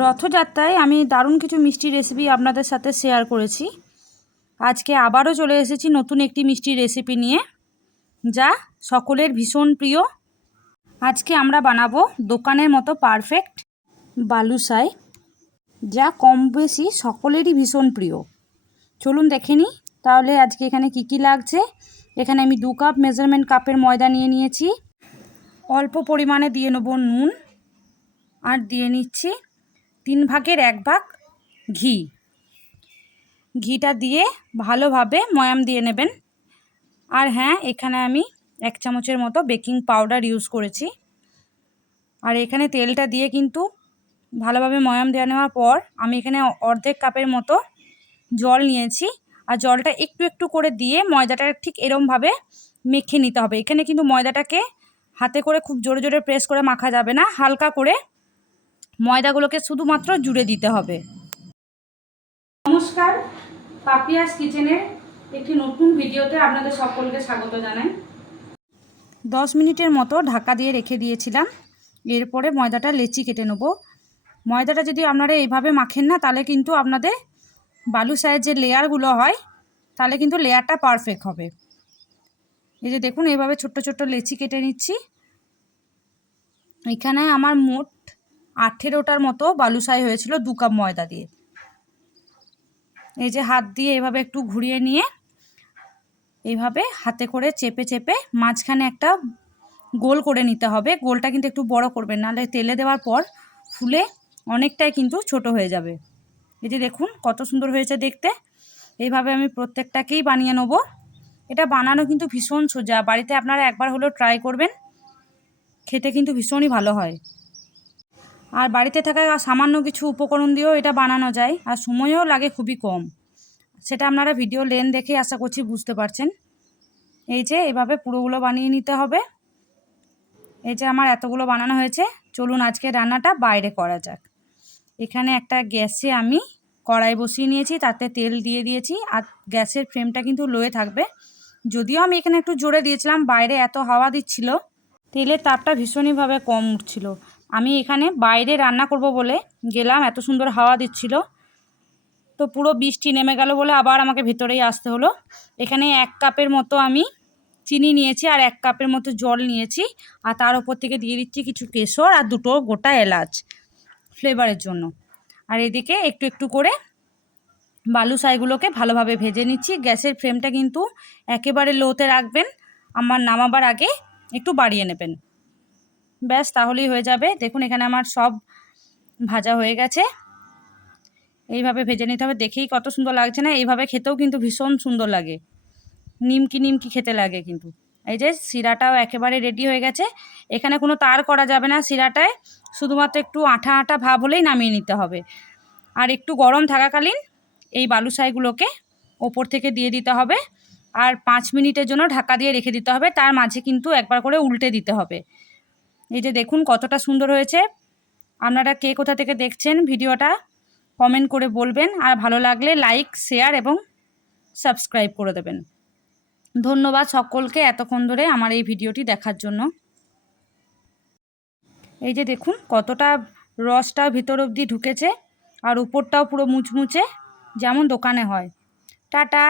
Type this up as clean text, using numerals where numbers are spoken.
রথযাত্রায় আমি দারুণ কিছু মিষ্টি রেসিপি আপনাদের সাথে শেয়ার করেছি। আজকে আবারও চলে এসেছি নতুন একটি মিষ্টি রেসিপি নিয়ে, যা সকলের ভীষণ প্রিয়। আজকে আমরা বানাবো দোকানের মতো পারফেক্ট বালুশাই, যা কম বেশি সকলেরই ভীষণ প্রিয়। চলুন দেখে নিই তাহলে আজকে এখানে কি কি লাগছে। এখানে আমি 2 কাপ মেজারমেন্ট কাপের ময়দা নিয়ে নিয়েছি। অল্প পরিমাণে দিয়ে নেব নুন, আর দিয়ে নিচ্ছি 3 ভাগের 1 ভাগ ঘি। ঘিটা দিয়ে ভালোভাবে ময়াম দিয়ে নেবেন। আর হ্যাঁ, এখানে আমি 1 চামচের মতো বেকিং পাউডার ইউজ করেছি। আর এখানে তেলটা দিয়ে কিন্তু ভালোভাবে ময়াম দিয়ে নেওয়ার পর আমি এখানে অর্ধেক কাপের মতো জল নিয়েছি। আর জলটা একটু একটু করে দিয়ে ময়দাটা ঠিক এরমভাবে মেখে নিতে হবে। এখানে কিন্তু ময়দাটাকে হাতে করে খুব জোরে জোরে প্রেস করে মাখা যাবে না, হালকা করে ময়দাগুলোকে শুধুমাত্র জুড়ে দিতে হবে। নমস্কার, পাপিয়াস কিচেনের একটি নতুন ভিডিওতে আপনাদের সকলকে স্বাগত জানাই। 10 মিনিটের মতো ঢাকা দিয়ে রেখে দিয়েছিলাম। এরপরে ময়দাটা লেচি কেটে নেব। ময়দাটা যদি আপনারা এইভাবে মাখেন না, তাহলে কিন্তু আপনাদের বালুশাইয়ের যে লেয়ারগুলো হয়, তাহলে কিন্তু লেয়ারটা পারফেক্ট হবে। এই যে দেখুন, এইভাবে ছোট্ট ছোট্ট লেচি কেটে নিচ্ছি। এখানে আমার মোট 18টার মতো বালুশাই হয়েছিল 2 কাপ ময়দা দিয়ে। এই যে হাত দিয়ে এভাবে একটু ঘুরিয়ে নিয়ে এইভাবে হাতে করে চেপে চেপে মাঝখানে একটা গোল করে নিতে হবে। গোলটা কিন্তু একটু বড় করবেন, নাহলে তেলে দেওয়ার পর ফুলে অনেকটাই কিন্তু ছোট হয়ে যাবে। এই যে দেখুন কত সুন্দর হয়েছে দেখতে। এইভাবে আমি প্রত্যেকটাকেই বানিয়ে নেব। এটা বানানো কিন্তু ভীষণ সোজা, বাড়িতে আপনারা একবার হলেও ট্রাই করবেন, খেতে কিন্তু ভীষণই ভালো হয়। আর বাড়িতে থাকা সামান্য কিছু উপকরণ দিয়েও এটা বানানো যায়, আর সময়ও লাগে খুবই কম। সেটা আপনারা ভিডিও লেন্থ দেখে আশা করছি বুঝতে পারছেন। এই যে এভাবে পুরোগুলো বানিয়ে নিতে হবে। এই যে আমার এতগুলো বানানো হয়েছে। চলুন আজকে রান্নাটা বাইরে করা যাক। এখানে একটা গ্যাসে আমি কড়াই বসিয়ে নিয়েছি, তাতে তেল দিয়ে দিয়েছি। আর গ্যাসের ফ্লেমটা কিন্তু লোয়ে থাকবে। যদিও আমি এখানে একটু জোরে দিয়েছিলাম, বাইরে এত হাওয়া দিচ্ছিল, তেলের তাপটা ভীষণইভাবে কম উঠছিল। আমি এখানে বাইরে রান্না করব বলে গেলাম, এত সুন্দর হাওয়া দিচ্ছিল, তো পুরো বৃষ্টি নেমে গেল বলে আবার আমাকে ভেতরেই আসতে হলো। এখানে 1 কাপের মতো আমি চিনি নিয়েছি, আর 1 কাপের মতো জল নিয়েছি। আর তার উপর থেকে দিয়ে দিচ্ছি কিছু কেশর আর 2টো গোটা এলাচ ফ্লেভারের জন্য। আর এদিকে একটু একটু করে বালুশাইগুলোকে ভালোভাবে ভেজে নিচ্ছি। গ্যাসের ফ্লেমটা কিন্তু একেবারে লোতে রাখবেন, আমার নামাবার আগে একটু বাড়িয়ে নেবেন। ব্যাস, তাহলেই হয়ে যাবে। দেখুন এখানে আমার সব ভাজা হয়ে গেছে। এইভাবে ভেজে নিতে হবে। দেখেই কত সুন্দর লাগছে না? এইভাবে খেতেও কিন্তু ভীষণ সুন্দর লাগে, নিমকি নিমকি খেতে লাগে কিন্তু। এই যে শিরাটাও একেবারে রেডি হয়ে গেছে। এখানে কোনো তার করা যাবে না শিরাটায়, শুধুমাত্র একটু আঠা আঠা ভাব হলেই নামিয়ে নিতে হবে। আর একটু গরম থাকাকালীন এই বালুশাইগুলোকে ওপর থেকে দিয়ে দিতে হবে। আর 5 মিনিটের জন্য ঢাকা দিয়ে রেখে দিতে হবে। তার মাঝে কিন্তু একবার করে উল্টে দিতে হবে। এই যে দেখুন কতটা সুন্দর হয়েছে। আপনারা কে কোথা থেকে দেখছেন ভিডিওটা কমেন্ট করে বলবেন। আর ভালো লাগলে লাইক, শেয়ার এবং সাবস্ক্রাইব করে দেবেন। ধন্যবাদ সকলকে এতক্ষণ ধরে আমার এই ভিডিওটি দেখার জন্য। এই যে দেখুন কতটা রসটা ভিতর অবধি ঢুকেছে, আর উপরটাও পুরো মুচমুচে, যেমন দোকানে হয়। টাটা।